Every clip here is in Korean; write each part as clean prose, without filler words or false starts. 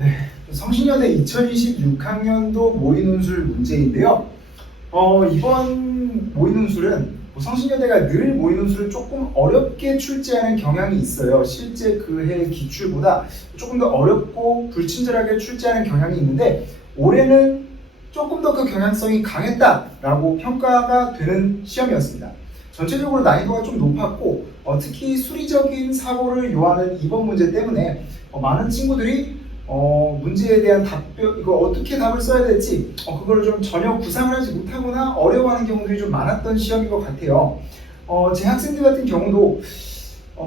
네, 성신여대 2026학년도 모의논술 문제인데요. 이번 모의논술은 성신여대가 늘 모의논술을 조금 어렵게 출제하는 경향이 있어요. 실제 그 해 기출보다 조금 더 어렵고 불친절하게 출제하는 경향이 있는데 올해는 조금 더 그 경향성이 강했다라고 평가가 되는 시험이었습니다. 전체적으로 난이도가 좀 높았고 특히 수리적인 사고를 요하는 이번 문제 때문에 많은 친구들이 문제에 대한 답변, 이거 어떻게 답을 써야 될지 그걸 좀 전혀 구상을 하지 못하거나 어려워하는 경우들이 좀 많았던 시험인 것 같아요. 제 학생들 같은 경우도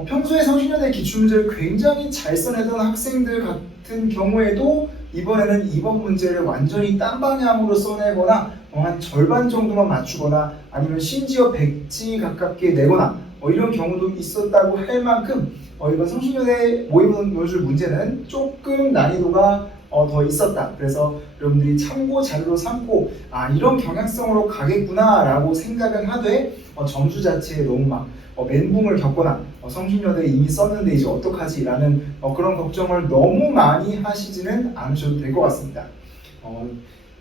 평소에 성신여대 기출문제를 굉장히 잘 써내던 학생들 같은 경우에도 이번에는 이번 문제를 완전히 딴 방향으로 써내거나 한 절반 정도만 맞추거나 아니면 심지어 백지 가깝게 내거나 이런 경우도 있었다고 할 만큼 이번 성신여대 모의논술 문제는 조금 난이도가 더 있었다. 그래서 여러분들이 참고 자료로 삼고 이런 경향성으로 가겠구나 라고 생각은 하되 점수 자체에 너무 막 멘붕을 겪거나 성신여대 이미 썼는데 이제 어떡하지 라는 그런 걱정을 너무 많이 하시지는 않으셔도 될 것 같습니다.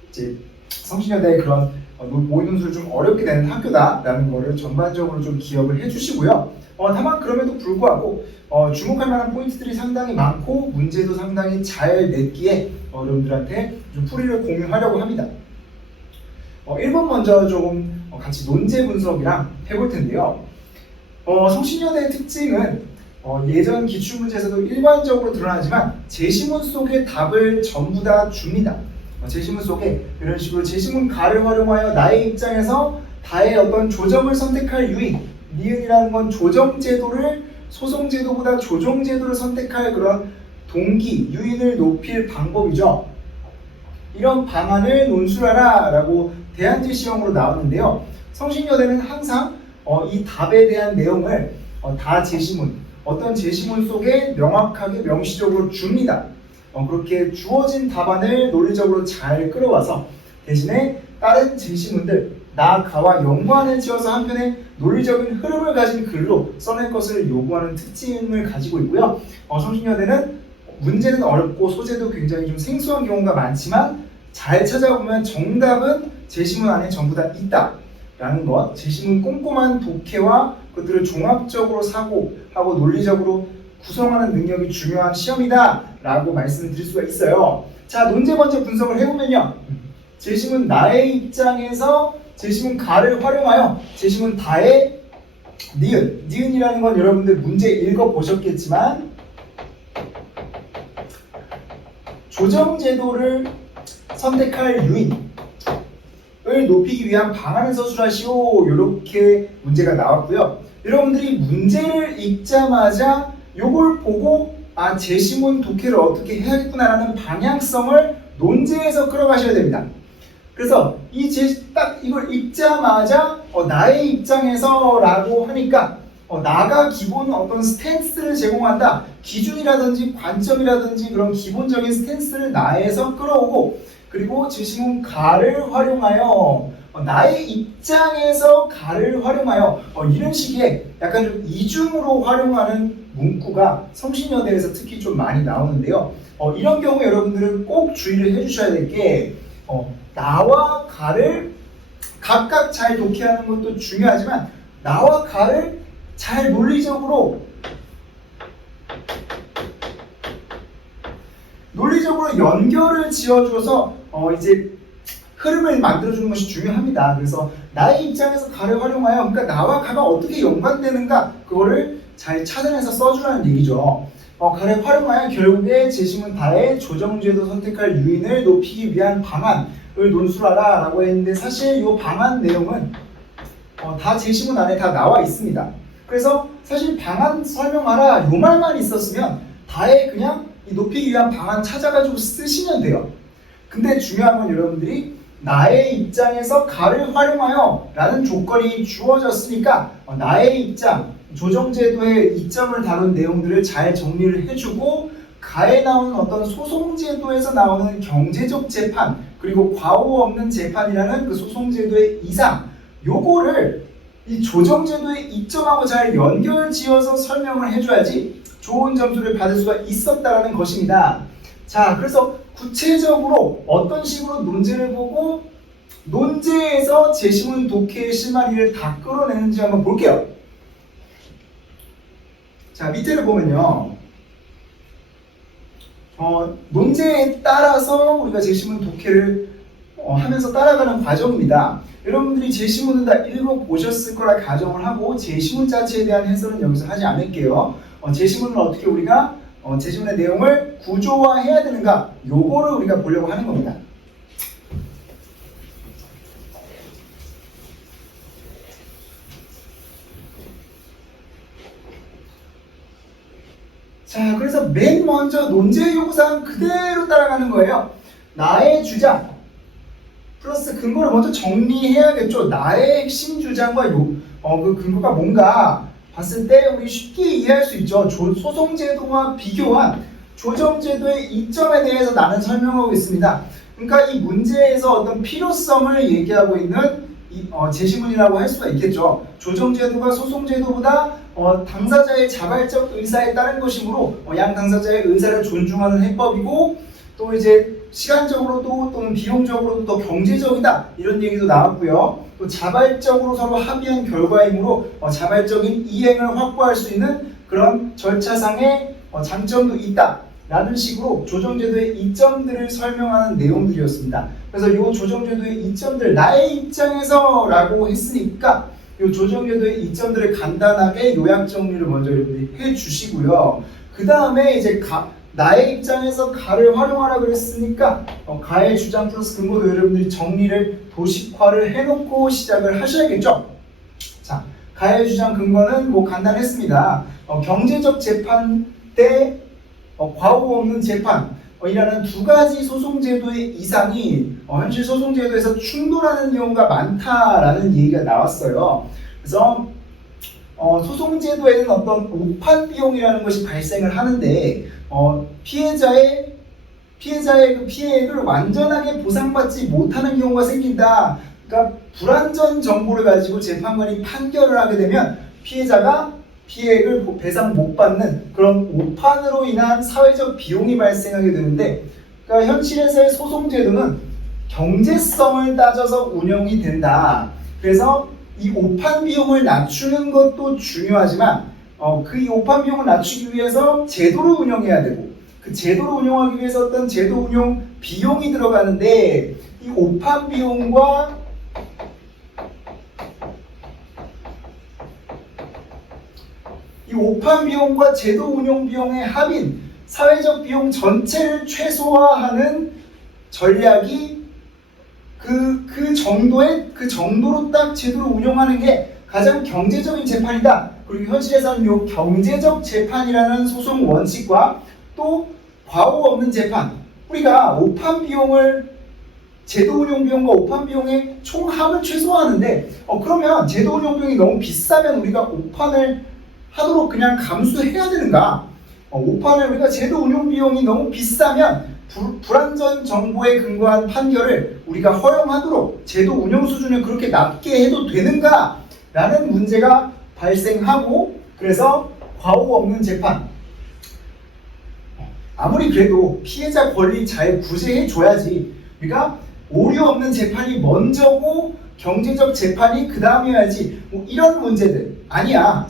이제 성신여대의 그런 모의논술을 좀 어렵게 되는 학교다라는 거를 전반적으로 좀 기억을 해주시고요. 다만 그럼에도 불구하고 주목할 만한 포인트들이 상당히 많고 문제도 상당히 잘 냈기에 여러분들한테 좀 풀이를 공유하려고 합니다. 1번 먼저 조금 같이 논제 분석이랑 해볼 텐데요. 성신여대의 특징은 예전 기출문제에서도 일반적으로 드러나지만 제시문 속에 답을 전부 다 줍니다. 제시문 속에 이런 식으로 제시문 가를 활용하여 나의 입장에서 다의 어떤 조정을 선택할 유인, 니은이라는 건 조정제도를 소송제도보다 조정제도를 선택할 그런 동기, 유인을 높일 방법이죠. 이런 방안을 논술하라 라고 대안제시형으로 나오는데요. 성신여대는 항상 이 답에 대한 내용을 다 제시문, 어떤 제시문 속에 명확하게 명시적으로 줍니다. 그렇게 주어진 답안을 논리적으로 잘 끌어와서 대신에 다른 제시문들, 나, 가와 연관을 지어서 한편에 논리적인 흐름을 가진 글로 써낼 것을 요구하는 특징을 가지고 있고요. 성신여대는 문제는 어렵고 소재도 굉장히 좀 생소한 경우가 많지만 잘 찾아보면 정답은 제시문 안에 전부 다 있다 라는 것, 제시문 꼼꼼한 독해와 그것들을 종합적으로 사고하고 논리적으로 구성하는 능력이 중요한 시험이다 라고 말씀드릴 수가 있어요. 자, 논제 먼저 분석을 해보면요. 제시문 나의 입장에서 제시문 가를 활용하여 제시문 다의 니은이라는 건 여러분들 문제 읽어보셨겠지만 조정제도를 선택할 유인을 높이기 위한 방안을 서술하시오. 이렇게 문제가 나왔고요. 여러분들이 문제를 읽자마자 요걸 보고 제시문 독해를 어떻게 해야겠구나라는 방향성을 논제에서 끌어가셔야 됩니다. 그래서 딱 이걸 읽자마자 나의 입장에서 라고 하니까 나가 기본 어떤 스탠스를 제공한다. 기준이라든지 관점이라든지 그런 기본적인 스탠스를 나에서 끌어오고 그리고 제시문 가를 활용하여 나의 입장에서 가를 활용하여 이런 식의 약간 좀 이중으로 활용하는 문구가 성신여대에서 특히 좀 많이 나오는데요. 이런 경우 여러분들은 꼭 주의를 해주셔야 될 게 나와 가를 각각 잘 독해하는 것도 중요하지만 나와 가를 잘 논리적으로 연결을 지어줘서 이제 흐름을 만들어주는 것이 중요합니다. 그래서 나의 입장에서 가를 활용하여 그러니까 나와 가가 어떻게 연관되는가 그거를 잘 찾아내서 써주라는 얘기죠. 가를 활용하여 결국에 제시문 다의 조정제도 선택할 유인을 높이기 위한 방안을 논술하라 라고 했는데 사실 이 방안 내용은 다 제시문 안에 다 나와 있습니다. 그래서 사실 방안 설명하라 요 말만 있었으면 다의 그냥 이 높이기 위한 방안 찾아가지고 쓰시면 돼요. 근데 중요한 건 여러분들이 나의 입장에서 가를 활용하여 라는 조건이 주어졌으니까 나의 입장, 조정제도의 이점을 다룬 내용들을 잘 정리를 해주고 가에 나오는 어떤 소송제도에서 나오는 경제적 재판 그리고 과오 없는 재판이라는 그 소송제도의 이상 요거를 이 조정제도의 이점하고 잘 연결지어서 설명을 해줘야지 좋은 점수를 받을 수가 있었다는 것입니다. 자, 그래서 구체적으로 어떤 식으로 논제를 보고 논제에서 제시문 독해의 실마리를 다 끌어내는지 한번 볼게요. 자, 밑에를 보면요. 논제에 따라서 우리가 제시문 독해를 하면서 따라가는 과정입니다. 여러분들이 제시문은 다 읽어보셨을 거라 가정을 하고 제시문 자체에 대한 해설은 여기서 하지 않을게요. 제시문은 어떻게 우리가 제시문의 내용을 구조화해야 되는가, 요거를 우리가 보려고 하는 겁니다. 자, 그래서 맨 먼저 논제 요구사항 그대로 따라가는 거예요. 나의 주장 플러스 근거를 먼저 정리해야겠죠. 나의 핵심 주장과 그 근거가 뭔가 봤을 때 우리 쉽게 이해할 수 있죠. 소송제도와 비교한 조정제도의 이점에 대해서 나는 설명하고 있습니다. 그러니까 이 문제에서 어떤 필요성을 얘기하고 있는 제시문이라고 할 수가 있겠죠. 조정제도가 소송제도보다 당사자의 자발적 의사에 따른 것이므로 양 당사자의 의사를 존중하는 해법이고, 또 이제 시간적으로도 또는 비용적으로도 더 경제적이다, 이런 얘기도 나왔고요. 또 자발적으로 서로 합의한 결과이므로 자발적인 이행을 확보할 수 있는 그런 절차상의 장점도 있다 라는 식으로 조정제도의 이점들을 설명하는 내용들이었습니다. 그래서 이 조정제도의 이점들, 나의 입장에서 라고 했으니까 이 조정제도의 이점들을 간단하게 요약 정리를 먼저 여러분들이 해주시고요. 그 다음에 이제 나의 입장에서 가를 활용하라 그랬으니까 가의 주장 플러스 근거도 여러분들이 정리를 도식화를 해놓고 시작을 하셔야겠죠. 자, 가의 주장 근거는 뭐 간단했습니다. 경제적 재판 때 과오 없는 재판 이라는 두 가지 소송제도의 이상이 현실 소송제도에서 충돌하는 경우가 많다라는 얘기가 나왔어요. 그래서 소송제도에는 어떤 오판 비용이라는 것이 발생을 하는데 피해자의 그 피해액을 완전하게 보상받지 못하는 경우가 생긴다. 그러니까 불완전 정보를 가지고 재판관이 판결을 하게 되면 피해자가 피해액을 배상 못 받는 그런 오판으로 인한 사회적 비용이 발생하게 되는데, 그러니까 현실에서의 소송제도는 경제성을 따져서 운영이 된다. 그래서 이 오판 비용을 낮추는 것도 중요하지만 그 오판 비용을 낮추기 위해서 제도를 운영해야 되고, 그 제도를 운영하기 위해서 어떤 제도 운영 비용이 들어가는데, 이 오판 비용과 이 오판 비용과 제도 운영 비용의 합인, 사회적 비용 전체를 최소화하는 전략이 그 정도로 딱 제도를 운영하는 게 가장 경제적인 재판이다. 그리고 현실에서는 이 경제적 재판이라는 소송 원칙과 또 과오 없는 재판, 우리가 오판 비용을 제도 운영 비용과 오판 비용의 총합을 최소화하는데 그러면 제도 운영 비용이 너무 비싸면 우리가 오판을 하도록 그냥 감수해야 되는가? 오판을 우리가 제도 운용 비용이 너무 비싸면 불완전 정보에 근거한 판결을 우리가 허용하도록 제도 운영 수준을 그렇게 낮게 해도 되는가? 라는 문제가 발생하고, 그래서 과오 없는 재판, 아무리 그래도 피해자 권리 잘 구제해 줘야지, 우리가 오류 없는 재판이 먼저고 경제적 재판이 그 다음이어야지, 뭐 이런 문제들 아니야.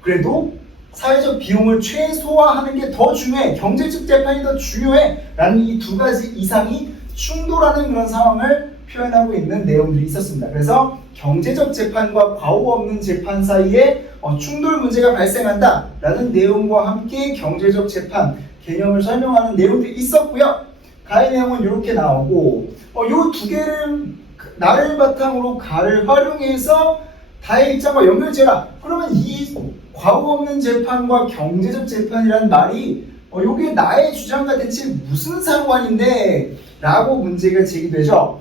그래도 사회적 비용을 최소화하는 게 더 중요해, 경제적 재판이 더 중요해 라는 이 두 가지 이상이 충돌하는 그런 상황을 표현하고 있는 내용들이 있었습니다. 그래서 경제적 재판과 과오 없는 재판 사이에 충돌 문제가 발생한다 라는 내용과 함께 경제적 재판 개념을 설명하는 내용들이 있었고요. 가의 내용은 이렇게 나오고, 이 두 개를 나를 바탕으로 가를 활용해서 다의 입장과 연결지어라. 그러면 이 과오 없는 재판과 경제적 재판이라는 말이 이게 나의 주장과 대체 무슨 상관인데? 라고 문제가 제기되죠.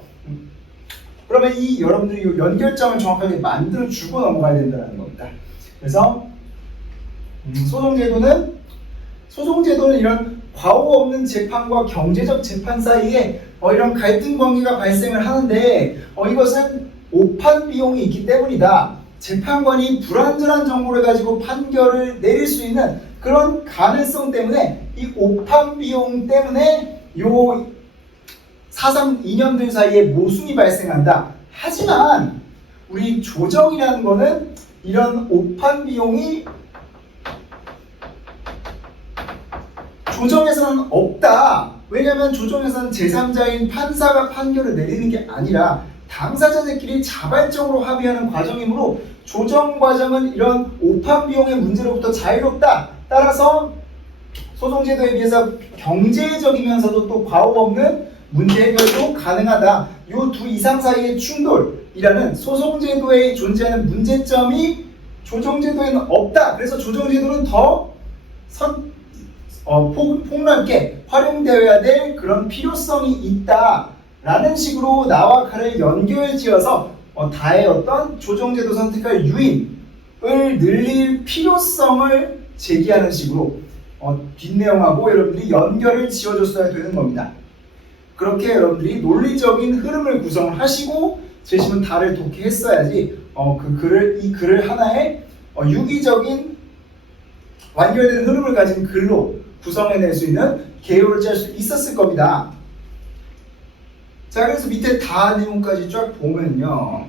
그러면 여러분들이 이 연결점을 정확하게 만들어 주고 넘어가야 된다는 겁니다. 그래서 소송제도는 이런 과오 없는 재판과 경제적 재판 사이에 이런 갈등 관계가 발생을 하는데 이것은 오판 비용이 있기 때문이다. 재판관이 불완전한 정보를 가지고 판결을 내릴 수 있는 그런 가능성 때문에 이 오판 비용 때문에 요 4, 2년들 사이에 모순이 발생한다. 하지만 우리 조정이라는 거는 이런 오판 비용이 조정에서는 없다. 왜냐하면 조정에서는 제3자인 판사가 판결을 내리는 게 아니라 당사자들끼리 자발적으로 합의하는 과정이므로 조정 과정은 이런 오판 비용의 문제로부터 자유롭다. 따라서 소송제도에 비해서 경제적이면서도 또 과오 없는 문제 해결도 가능하다. 이 두 이상 사이의 충돌이라는 소송제도에 존재하는 문제점이 조정제도에는 없다. 그래서 조정제도는 더 폭넓게 활용되어야 될 그런 필요성이 있다라는 식으로 나와 칼을 연결지어서 다의 어떤 조정제도 선택할 유인을 늘릴 필요성을 제기하는 식으로 뒷내용하고 여러분들이 연결을 지어줬어야 되는 겁니다. 그렇게 여러분들이 논리적인 흐름을 구성하시고 제시문 다를 독해했어야지 이 글을 하나의 유기적인 완결된 흐름을 가진 글로 구성해낼 수 있는 개요를 짤 수 있었을 겁니다. 자, 그래서 밑에 다 내용까지 쫙 보면요.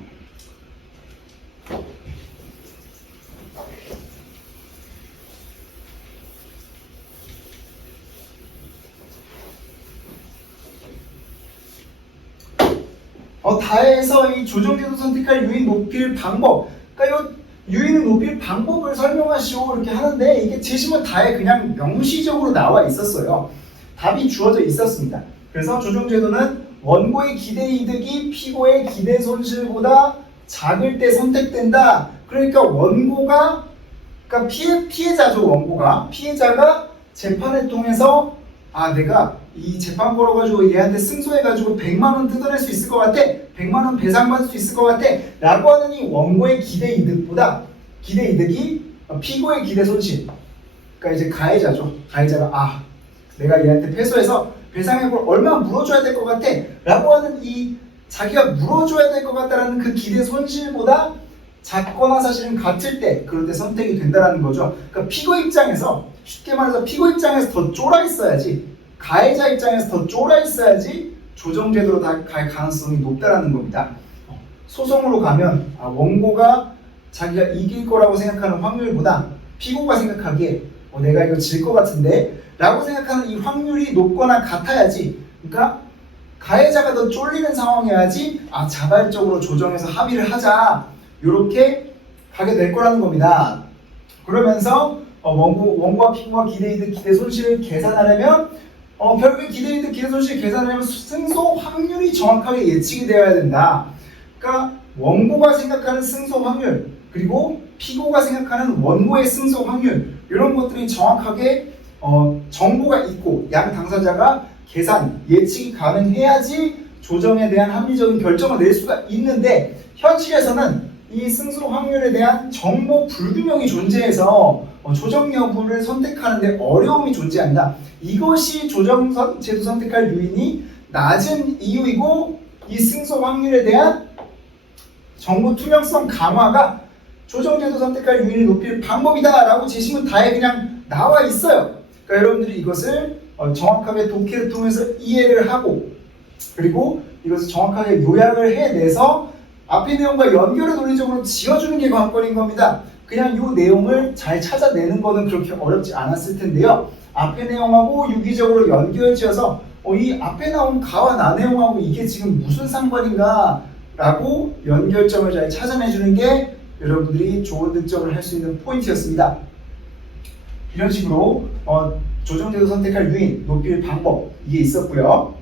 다에서 이 조정제도 선택할 유인 높일 방법, 그러니까 이 유인을 높일 방법을 설명하시오 이렇게 하는데 이게 제시문 다에 그냥 명시적으로 나와 있었어요. 답이 주어져 있었습니다. 그래서 조정제도는 원고의 기대 이득이 피고의 기대 손실보다 작을 때 선택된다. 그러니까 원고가, 그러니까 피해자죠. 원고가, 피해자가 재판을 통해서 내가 이 재판 걸어가지고 얘한테 승소해가지고 100만 원 뜯어낼 수 있을 것 같아. 100만 원 배상받을 수 있을 것 같아. 라고 하는 이 원고의 기대 이득보다 기대 이득이 피고의 기대 손실. 그러니까 이제 가해자죠. 가해자가 내가 얘한테 패소해서 배상액을 얼마 물어줘야 될 것 같아. 라고 하는 이 자기가 물어줘야 될 것 같다라는 그 기대 손실보다 작거나 사실은 같을 때 그럴 때 선택이 된다는 거죠. 그러니까 피고 입장에서 쉽게 말해서 피고 입장에서 더 쫄아 있어야지 가해자 입장에서 더 쫄아 있어야지 조정제도로 갈 가능성이 높다라는 겁니다. 소송으로 가면 원고가 자기가 이길 거라고 생각하는 확률보다 피고가 생각하기에 내가 이거 질 것 같은데 라고 생각하는 이 확률이 높거나 같아야지, 그러니까 가해자가 더 쫄리는 상황이어야지 자발적으로 조정해서 합의를 하자 이렇게 가게 될 거라는 겁니다. 그러면서 원고와 피고가 기대이득 기대 손실을 계산하려면 결국에 기대이득 기대 손실 계산하려면 승소 확률이 정확하게 예측이 되어야 된다. 그러니까 원고가 생각하는 승소 확률 그리고 피고가 생각하는 원고의 승소 확률 이런 것들이 정확하게 정보가 있고 양 당사자가 계산 예측이 가능해야지 조정에 대한 합리적인 결정을 낼 수가 있는데 현실에서는 이 승소 확률에 대한 정보 불균형이 존재해서 조정 여부를 선택하는데 어려움이 존재한다. 이것이 조정제도 선택할 유인이 낮은 이유이고 이 승소 확률에 대한 정보 투명성 강화가 조정제도 선택할 유인을 높일 방법이다 라고 제시문 다에 그냥 나와 있어요. 그러니까 여러분들이 이것을 정확하게 독해를 통해서 이해를 하고 그리고 이것을 정확하게 요약을 해내서 앞의 내용과 연결을 논리적으로 지어주는 게 관건인 겁니다. 그냥 이 내용을 잘 찾아내는 거는 그렇게 어렵지 않았을 텐데요. 앞의 내용하고 유기적으로 연결지어서 이 앞에 나온 가와 나 내용하고 이게 지금 무슨 상관인가 라고 연결점을 잘 찾아내주는 게 여러분들이 좋은 득점을 할 수 있는 포인트였습니다. 이런 식으로 조정제도 선택할 유인, 높일 방법 이게 있었고요.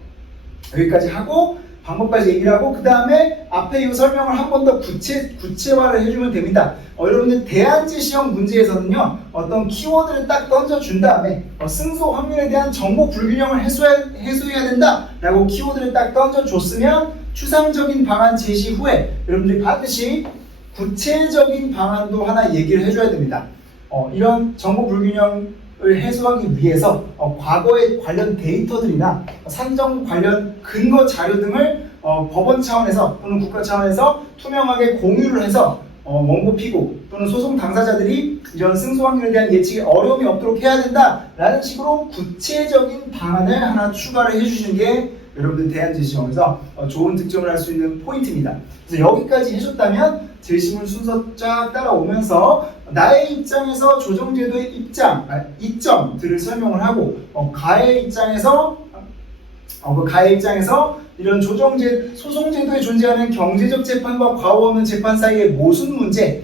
여기까지 하고 방법까지 얘기를 하고 그 다음에 앞에 이 설명을 한 번 더 구체화를 해주면 됩니다. 여러분들 대안지 시험 문제에서는요 어떤 키워드를 딱 던져준 다음에 승소 확률에 대한 정보 불균형을 해소해야 된다 라고 키워드를 딱 던져줬으면 추상적인 방안 제시 후에 여러분들이 반드시 구체적인 방안도 하나 얘기를 해줘야 됩니다. 이런 정보 불균형을 해소하기 위해서 과거의 관련 데이터들이나 산정 관련 근거 자료 등을 법원 차원에서 또는 국가 차원에서 투명하게 공유를 해서 원고 피고 또는 소송 당사자들이 이런 승소 확률에 대한 예측에 어려움이 없도록 해야 된다라는 식으로 구체적인 방안을 하나 추가를 해주시는 게 여러분들 대안재심원에서 좋은 득점을 할 수 있는 포인트입니다. 그래서 여기까지 해줬다면 재심문 순서 쫙 따라오면서 나의 입장에서 조정제도의 이점들을 설명을 하고 가의 입장에서 이런 소송제도에 존재하는 경제적 재판과 과오 없는 재판 사이의 모순 문제,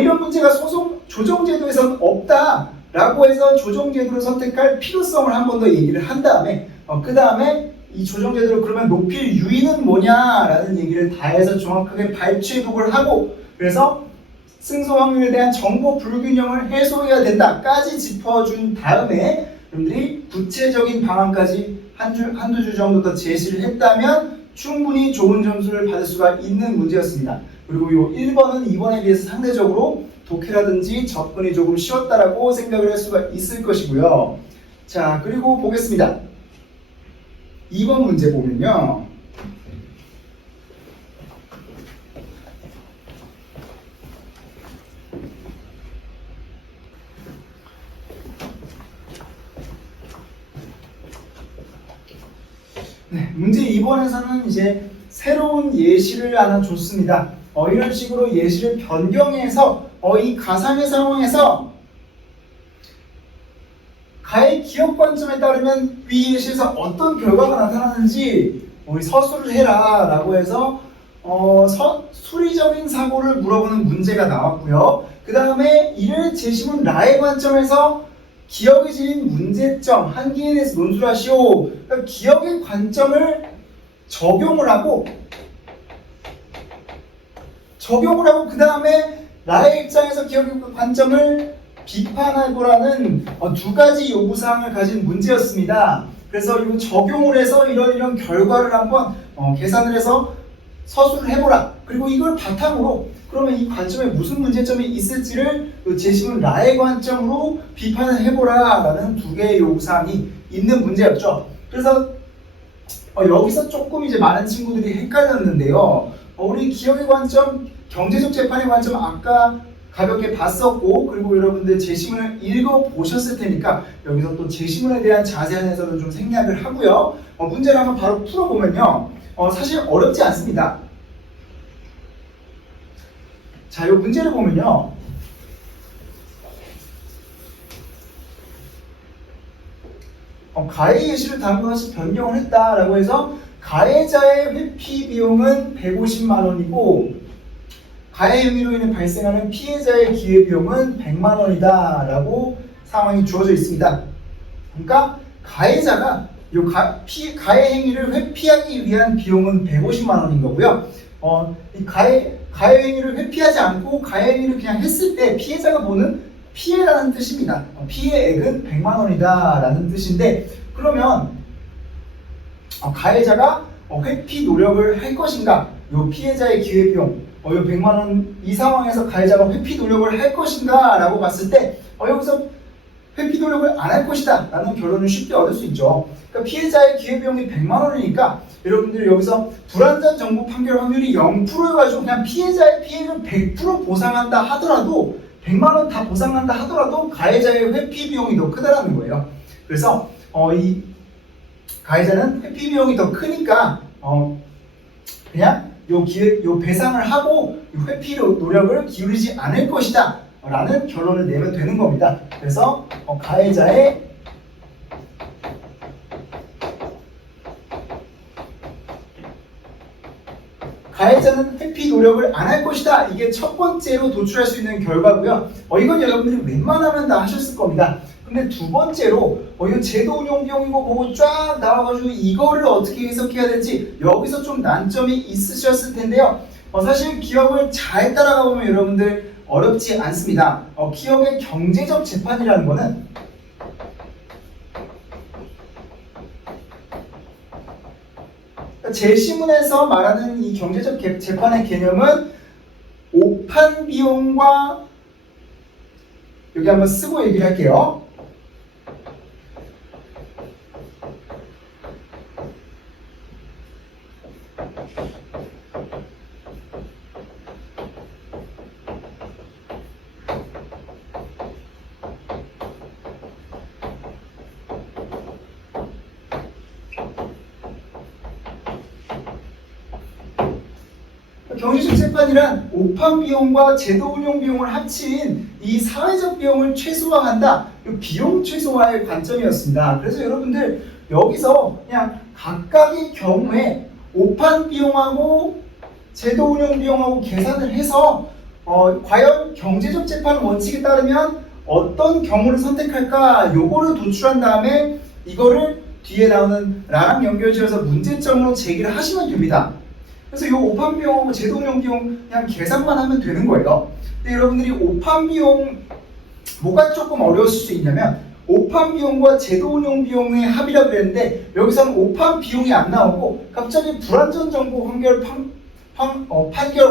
이런 문제가 조정제도에서는 없다라고 해서 조정제도를 선택할 필요성을 한 번 더 얘기를 한 다음에 그 다음에 이 조정제도를 그러면 높일 유인은 뭐냐라는 얘기를 다 해서 정확하게 발췌독을 하고, 그래서 승소 확률에 대한 정보 불균형을 해소해야 된다까지 짚어준 다음에 여러분들이 구체적인 방안까지 한두 줄 정도 더 제시를 했다면 충분히 좋은 점수를 받을 수가 있는 문제였습니다. 그리고 요 1번은 2번에 비해서 상대적으로 독해라든지 접근이 조금 쉬웠다라고 생각을 할 수가 있을 것이고요. 자, 그리고 보겠습니다. 2번 문제 보면요. 네, 문제 2번에서는 이제 새로운 예시를 하나 줬습니다. 이런 식으로 예시를 변경해서 이 가상의 상황에서 가의 기억 관점에 따르면 위 예시에서 어떤 결과가 나타나는지 우리 서술을 해라 라고 해서 수리적인 사고를 물어보는 문제가 나왔고요. 그 다음에 이를 재심문 라의 관점에서 기억이 지닌 문제점, 한계에 대해서 논술하시오. 그러니까 기억의 관점을 적용을 하고 그 다음에 나의 입장에서 기억의 관점을 비판하고라는 두 가지 요구사항을 가진 문제였습니다. 그래서 이거 적용을 해서 이런 결과를 한번 계산을 해서 서술을 해보라. 그리고 이걸 바탕으로 그러면 이 관점에 무슨 문제점이 있을지를 재심문 라의 관점으로 비판을 해보라 라는 두 개의 요구사항이 있는 문제였죠. 그래서 여기서 조금 이제 많은 친구들이 헷갈렸는데요. 우리 기억의 관점, 경제적 재판의 관점 아까 가볍게 봤었고, 그리고 여러분들 재심문을 읽어보셨을 테니까 여기서 또 재심문에 대한 자세한 해설을 좀 생략을 하고요. 문제를 한번 바로 풀어보면요. 사실 어렵지 않습니다. 자, 이 문제를 보면요. 가해 예시를 다음과 같이 변경을 했다라고 해서 가해자의 회피 비용은 150만 원이고 가해 행위로 인해 발생하는 피해자의 기회비용은 100만 원이다 라고 상황이 주어져 있습니다. 그러니까 가해자가 이 가해 행위를 회피하기 위한 비용은 150만 원인 거고요. 이 가해 행위를 회피하지 않고 가해 행위를 그냥 했을 때 피해자가 보는 피해라는 뜻입니다. 피해액은 100만 원이다 라는 뜻인데, 그러면 가해자가 회피 노력을 할 것인가, 이 피해자의 기회비용 이 100만 원 이 상황에서 가해자가 회피 노력을 할 것인가 라고 봤을 때 여기서 회피 노력을 안 할 것이다 라는 결론을 쉽게 얻을 수 있죠. 그러니까 피해자의 기회비용이 100만 원이니까 여러분들이 여기서 불완전 정보 판결 확률이 0%여가지고 그냥 피해자의 피해를 100% 보상한다 하더라도 100만 원 다 보상한다 하더라도 가해자의 회피 비용이 더 크다라는 거예요. 그래서 이 가해자는 회피 비용이 더 크니까 그냥 요 배상을 하고 회피 노력을 기울이지 않을 것이다 라는 결론을 내면 되는 겁니다. 그래서 가해자는 회피 노력을 안 할 것이다. 이게 첫 번째로 도출할 수 있는 결과고요. 이건 여러분들이 웬만하면 다 하셨을 겁니다. 근데 두 번째로 이거 제도 운용 비용이고 보고 쫙 나와가지고 이거를 어떻게 해석해야 될지 여기서 좀 난점이 있으셨을 텐데요. 사실 기억을 잘 따라가 보면 여러분들 어렵지 않습니다. 기억의 경제적 재판이라는 거는 재심문에서 말하는 이 경제적 재판의 개념은 오판 비용과 여기 한번 쓰고 얘기를 할게요. 경제적 재판이란 오판 비용과 제도 운용 비용을 합친 이 사회적 비용을 최소화한다. 비용 최소화의 관점이었습니다. 그래서 여러분들 여기서 그냥 각각의 경우에 오판 비용하고 제도 운용 비용하고 계산을 해서 과연 경제적 재판 원칙에 따르면 어떤 경우를 선택할까 요거를 도출한 다음에 이거를 뒤에 나오는 라랑 연결지어서 문제점으로 제기를 하시면 됩니다. 그래서 이 오판 비용하고 제도 운용 비용 그냥 계산만 하면 되는 거예요. 근데 여러분들이 오판 비용 뭐가 조금 어려우실 수 있냐면 오판 비용과 제도 운용 비용의 합이라고 그랬는데 여기서는 오판 비용이 안 나오고 갑자기 불완전 정보 판결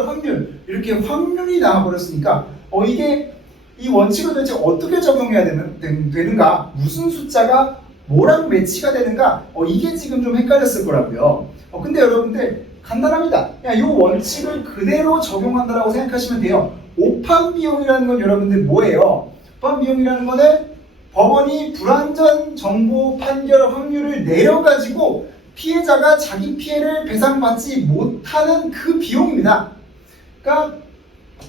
확률 이렇게 확률이 나와버렸으니까 이게 이 원칙을 도대체 어떻게 적용해야 되는가 무슨 숫자가 뭐랑 매치가 되는가 이게 지금 좀 헷갈렸을 거라고요. 근데 여러분들 간단합니다. 그냥 이 원칙을 그대로 적용한다라고 생각하시면 돼요. 오판 비용이라는 건 여러분들 뭐예요? 오판 비용이라는 거는 법원이 불완전 정보 판결 확률을 내려가지고 피해자가 자기 피해를 배상받지 못하는 그 비용입니다. 그러니까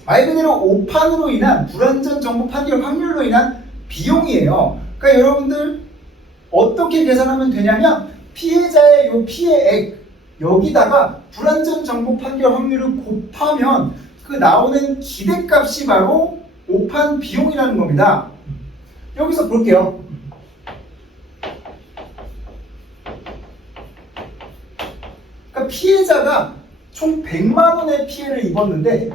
말 그대로 오판으로 인한 불완전 정보 판결 확률로 인한 비용이에요. 그러니까 여러분들 어떻게 계산하면 되냐면 피해자의 요 피해액 여기다가 불완전 정보 판결 확률을 곱하면 그 나오는 기대값이 바로 오판 비용이라는 겁니다. 여기서 볼게요. 그러니까 피해자가 총 100만 원의 피해를 입었는데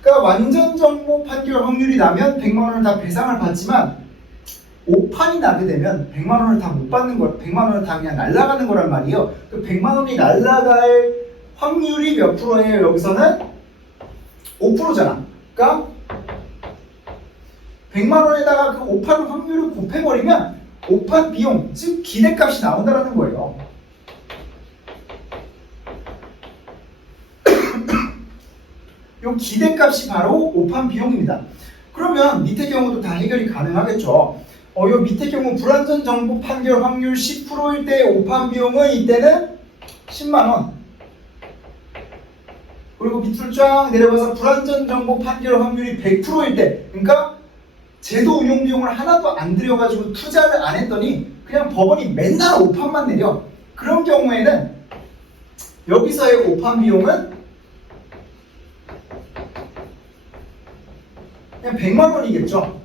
그러니까 완전 정보 판결 확률이 나면 100만 원을 다 배상을 받지만 오판이 나게 되면 100만 원을 다 못 받는 거, 100만 원을 다 그냥 날아가는 거란 말이에요. 그 100만 원이 날아갈 확률이 몇 프로예요? 여기서는 5%잖아. 그러니까 100만 원에다가 그 오판 확률을 곱해버리면 오판 비용, 즉 기대값이 나온다는 거예요. 이 기대값이 바로 오판 비용입니다. 그러면 밑에 경우도 다 해결이 가능하겠죠. 요 밑에 경우 불완전 정보 판결 확률 10%일 때 오판 비용은 이때는 10만 원. 그리고 밑으로 쫙 내려가서 불완전 정보 판결 확률이 100%일 때, 그러니까 제도 운용 비용을 하나도 안 들여가지고 투자를 안 했더니 그냥 법원이 맨날 오판만 내려. 그런 경우에는 여기서의 오판 비용은 그냥 100만 원이겠죠.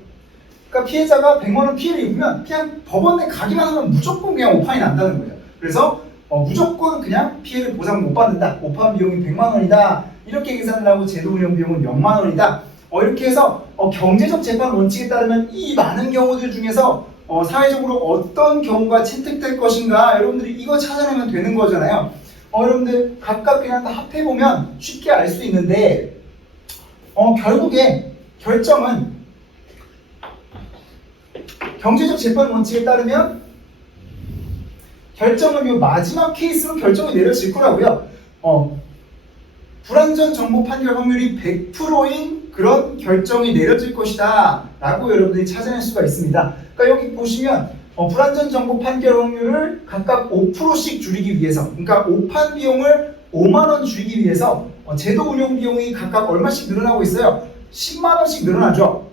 그러니까 피해자가 100만 원 피해를 입으면 그냥 법원에 가기만 하면 무조건 그냥 오판이 난다는 거예요. 그래서 무조건 그냥 피해를 보상 못 받는다. 오판 비용이 100만 원이다. 이렇게 계산을 하고 제도 운영 비용은 0만 원이다. 이렇게 해서 경제적 재판 원칙에 따르면 이 많은 경우들 중에서 사회적으로 어떤 경우가 채택될 것인가 여러분들이 이거 찾아내면 되는 거잖아요. 여러분들 각각 그냥 다 합해보면 쉽게 알 수 있는데 결국에 결정은 경제적 재판 원칙에 따르면 결정은 이 마지막 케이스로 결정이 내려질 거라고요. 불완전 정보 판결 확률이 100%인 그런 결정이 내려질 것이다 라고 여러분들이 찾아낼 수가 있습니다. 그러니까 여기 보시면 불완전 정보 판결 확률을 각각 5%씩 줄이기 위해서, 그러니까 오판 비용을 5만 원 줄이기 위해서 제도 운용 비용이 각각 얼마씩 늘어나고 있어요? 10만 원씩 늘어나죠.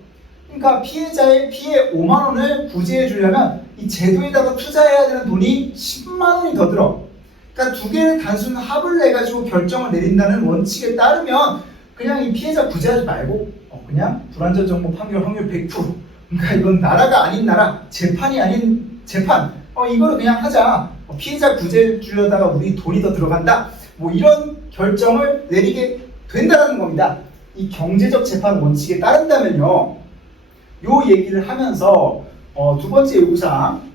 그러니까 피해자의 피해 5만 원을 구제해 주려면 이 제도에다가 투자해야 되는 돈이 10만 원이 더 들어. 그러니까 두 개를 단순 합을 내가지고 결정을 내린다는 원칙에 따르면 그냥 이 피해자 구제하지 말고 그냥 불완전 정보 판결 확률 100%. 그러니까 이건 나라가 아닌 나라, 재판이 아닌 재판. 이거를 그냥 하자. 피해자 구제해 주려다가 우리 돈이 더 들어간다. 뭐 이런 결정을 내리게 된다는 겁니다. 이 경제적 재판 원칙에 따른다면요. 요 얘기를 하면서 두 번째 요구사항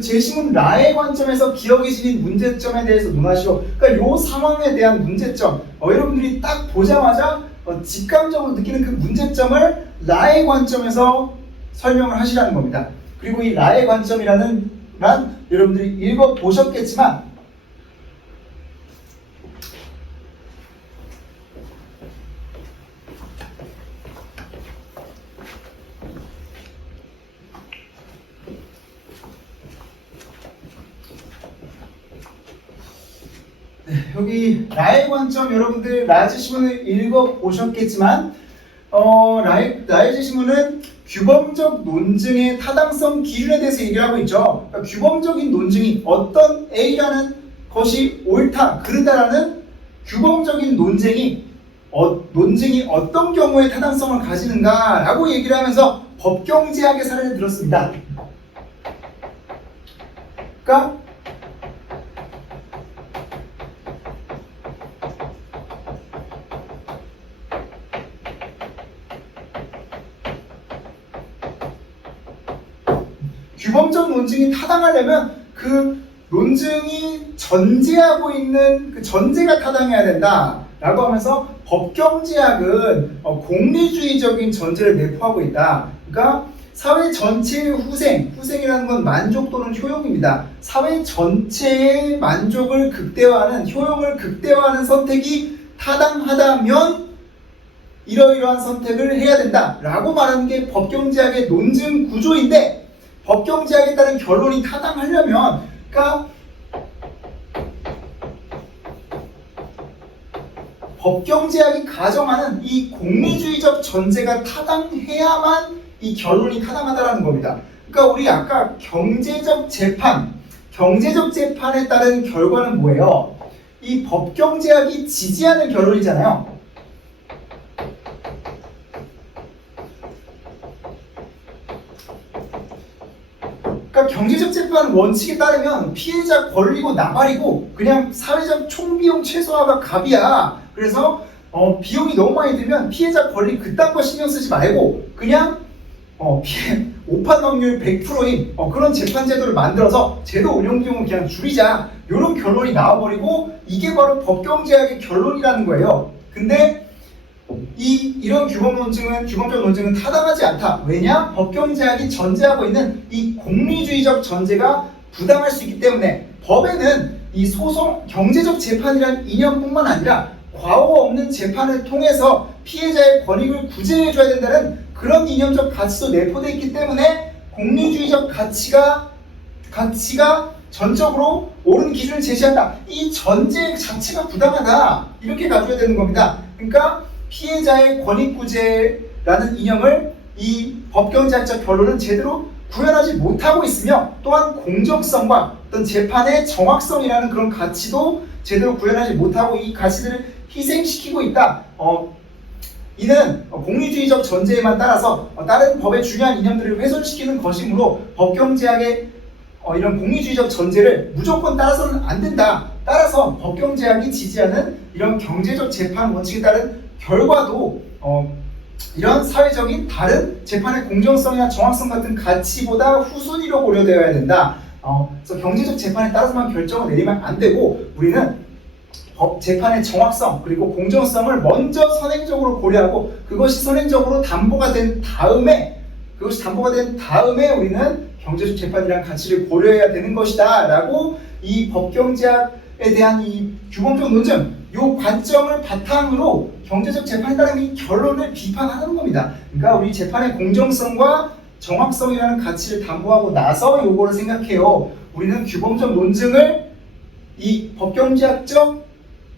재심은 라의 관점에서 기억이 지닌 문제점에 대해서 논하시오. 그러니까 요 상황에 대한 문제점 여러분들이 딱 보자마자 직감적으로 느끼는 그 문제점을 라의 관점에서 설명을 하시라는 겁니다. 그리고 이 라의 관점이라는 란 여러분들이 읽어보셨겠지만 여기 라의 관점 여러분들 라의 제시문을 읽어보셨겠지만 라의 제시문은 규범적 논증의 타당성 기준에 대해서 얘기를 하고 있죠. 그러니까 규범적인 논증이 어떤 A라는 것이 옳다, 그르다라는 규범적인 논증이 어떤 경우에 타당성을 가지는가라고 얘기를 하면서 법경제학의 사례를 들었습니다. 그러니까 규범적 논증이 타당하려면 그 논증이 전제하고 있는 그 전제가 타당해야 된다라고 하면서 법경제학은 공리주의적인 전제를 내포하고 있다. 그러니까 사회 전체의 후생이라는 건 만족 또는 효용입니다. 사회 전체의 만족을 극대화하는, 효용을 극대화하는 선택이 타당하다면 이러이러한 선택을 해야 된다라고 말하는 게 법경제학의 논증 구조인데, 법경제학에 따른 결론이 타당하려면, 그러니까 법경제학이 가정하는 이 공리주의적 전제가 타당해야만 이 결론이 타당하다는 겁니다. 그러니까 우리 아까 경제적 재판에 따른 결과는 뭐예요? 이 법경제학이 지지하는 결론이잖아요. 그러니까 경제적 재판 원칙에 따르면 피해자 권리고 나발이고 그냥 사회적 총비용 최소화가 갑이야. 그래서 비용이 너무 많이 들면 피해자 권리 그딴 거 신경 쓰지 말고 그냥 오판 확률 100%인 그런 재판 제도를 만들어서 제도 운영 비용을 그냥 줄이자, 이런 결론이 나와버리고 이게 바로 법경제학의 결론이라는 거예요. 근데 이런 규범적 논증은 타당하지 않다. 왜냐? 법경제학이 전제하고 있는 이 공리주의적 전제가 부당할 수 있기 때문에 법에는 이 경제적 재판이라는 이념뿐만 아니라 과오 없는 재판을 통해서 피해자의 권익을 구제해줘야 된다는 그런 이념적 가치도 내포되어 있기 때문에 공리주의적 가치가 전적으로 옳은 기준을 제시한다. 이 전제 자체가 부당하다. 이렇게 가져야 되는 겁니다. 그러니까 피해자의 권익구제라는 이념을 이 법경제학적 결론은 제대로 구현하지 못하고 있으며, 또한 공정성과 어떤 재판의 정확성이라는 그런 가치도 제대로 구현하지 못하고 이 가치들을 희생시키고 있다. 이는 공리주의적 전제에만 따라서 다른 법의 중요한 이념들을 훼손시키는 것이므로 법경제학의 이런 공리주의적 전제를 무조건 따라서는 안 된다. 따라서 법경제학이 지지하는 이런 경제적 재판 원칙에 따른 결과도 이런 사회적인 다른 재판의 공정성이나 정확성 같은 가치보다 후순위로 고려되어야 된다. 그래서 경제적 재판에 따라서만 결정을 내리면 안 되고, 우리는 재판의 정확성 그리고 공정성을 먼저 선행적으로 고려하고 그것이 선행적으로 담보가 된 다음에 우리는 경제적 재판이라는 가치를 고려해야 되는 것이다 라고 이 법경제학에 대한 이 규범적 논증, 이 관점을 바탕으로 경제적 재판에 따른 이 결론을 비판하는 겁니다. 그러니까 우리 재판의 공정성과 정확성이라는 가치를 담보하고 나서 요거를 생각해요. 우리는 규범적 논증을 이 법경제학적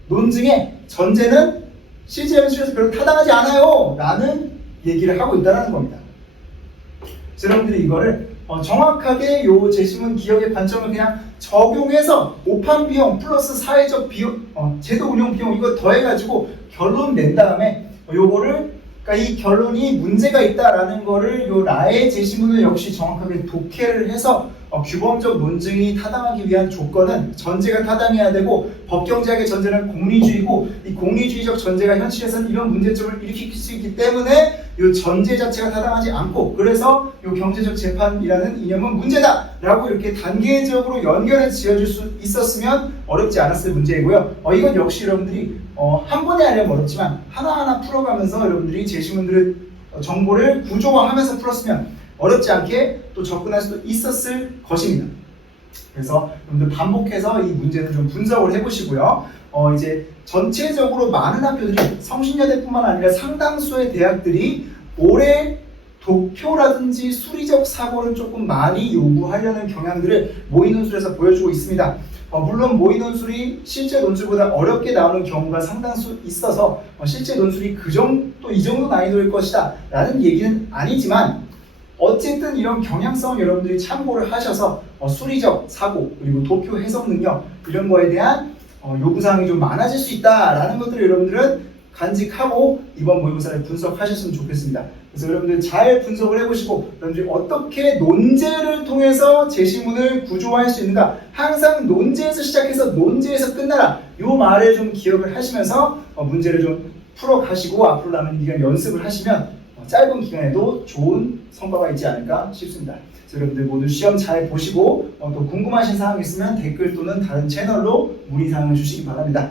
논증의 전제는 실제 현실에서 별로 타당하지 않아요 라는 얘기를 하고 있다는 겁니다. 여러분들이 이거를 정확하게 요 제시문 기억의 관점을 그냥 적용해서 오판 비용 플러스 사회적 비용, 제도 운영 비용 이거 더해가지고 결론 낸 다음에 요거를, 그러니까 이 결론이 문제가 있다라는 거를 요 라의 제시문을 역시 정확하게 독해를 해서 규범적 논증이 타당하기 위한 조건은 전제가 타당해야 되고, 법경제학의 전제는 공리주의고, 이 공리주의적 전제가 현실에서는 이런 문제점을 일으킬 수 있기 때문에 이 전제 자체가 타당하지 않고, 그래서 이 경제적 재판이라는 이념은 문제다 라고 이렇게 단계적으로 연결해 지어줄 수 있었으면 어렵지 않았을 문제이고요. 이건 역시 여러분들이 한 번에 하려면 어렵지만 하나하나 풀어가면서 여러분들이 제시문들의 정보를 구조화하면서 풀었으면 어렵지 않게 또 접근할 수도 있었을 것입니다. 그래서 여러분들 반복해서 이 문제는 좀 분석을 해보시고요. 이제 전체적으로 많은 학교들이 성신여대뿐만 아니라 상당수의 대학들이 올해 도표라든지 수리적 사고를 조금 많이 요구하려는 경향들을 모의 논술에서 보여주고 있습니다. 물론 모의 논술이 실제 논술보다 어렵게 나오는 경우가 상당수 있어서 실제 논술이 이 정도 난이도일 것이다 라는 얘기는 아니지만, 어쨌든 이런 경향성을 여러분들이 참고를 하셔서 수리적 사고 그리고 도표 해석 능력 이런 거에 대한 요구사항이 좀 많아질 수 있다라는 것들을 여러분들은 간직하고 이번 모의고사를 분석하셨으면 좋겠습니다. 그래서 여러분들 잘 분석을 해보시고 여러분들이 어떻게 논제를 통해서 제시문을 구조화할 수 있는가, 항상 논제에서 시작해서 논제에서 끝나라 이 말을 좀 기억을 하시면서 문제를 좀 풀어가시고 앞으로 남은 기간 연습을 하시면 짧은 기간에도 좋은 성과가 있지 않을까 싶습니다. 그래서 여러분들 모두 시험 잘 보시고 또 궁금하신 사항 있으면 댓글 또는 다른 채널로 문의사항을 주시기 바랍니다.